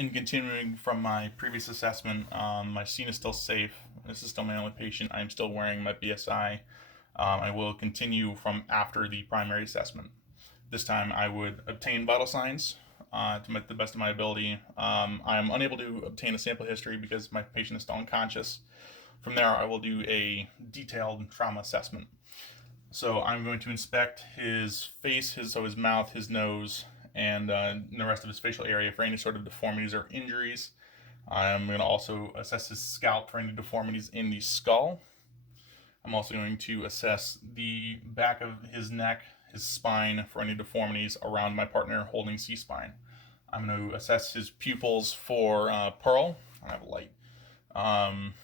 In continuing from my previous assessment, my scene is still safe. This is still my only patient. I'm still wearing my BSI. I will continue from after the primary assessment. This time I would obtain vital signs to the best of my ability. I am unable to obtain a sample history because my patient is still unconscious. From there, I will do a detailed trauma assessment. So I'm going to inspect his face, his mouth, his nose, and the rest of his facial area for any sort of deformities or injuries. I'm going to also assess his scalp for any deformities in the skull. I'm also going to assess the back of his neck, his spine for any deformities around my partner holding C-spine. I'm going to assess his pupils for pearl. I have a light. I'm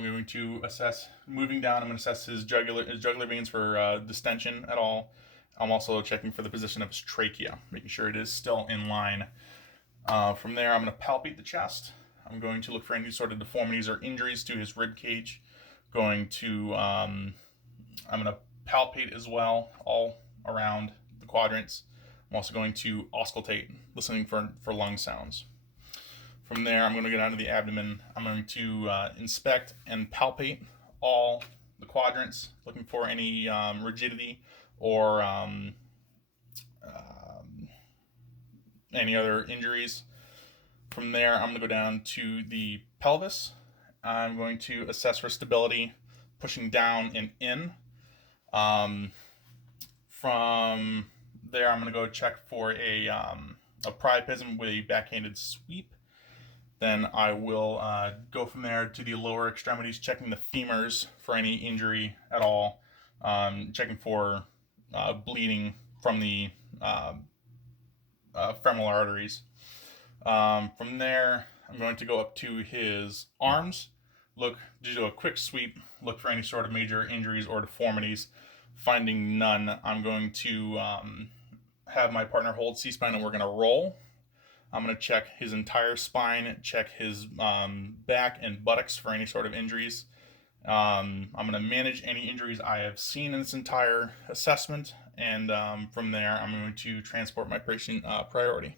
going to assess, moving down, I'm going to assess his jugular veins for distension at all. I'm also checking for the position of his trachea, making sure it is still in line. From there, I'm going to palpate the chest. I'm going to look for any sort of deformities or injuries to his rib cage. I'm going to palpate as well, all around the quadrants. I'm also going to auscultate, listening for lung sounds. From there, I'm going to go down to the abdomen. I'm going to inspect and palpate all the quadrants, looking for any rigidity or any other injuries. From there, I'm going to go down to the pelvis. I'm going to assess for stability, pushing down and in. From there, I'm going to go check for a priapism with a backhanded sweep. Then I will go from there to the lower extremities, checking the femurs for any injury at all, checking for bleeding from the femoral arteries. From there, I'm going to go up to his arms, do a quick sweep, look for any sort of major injuries or deformities. Finding none, I'm going to have my partner hold C-spine and we're going to roll. I'm going to check his entire spine, check his back and buttocks for any sort of injuries. I'm going to manage any injuries I have seen in this entire assessment, and from there, I'm going to transport my patient priority.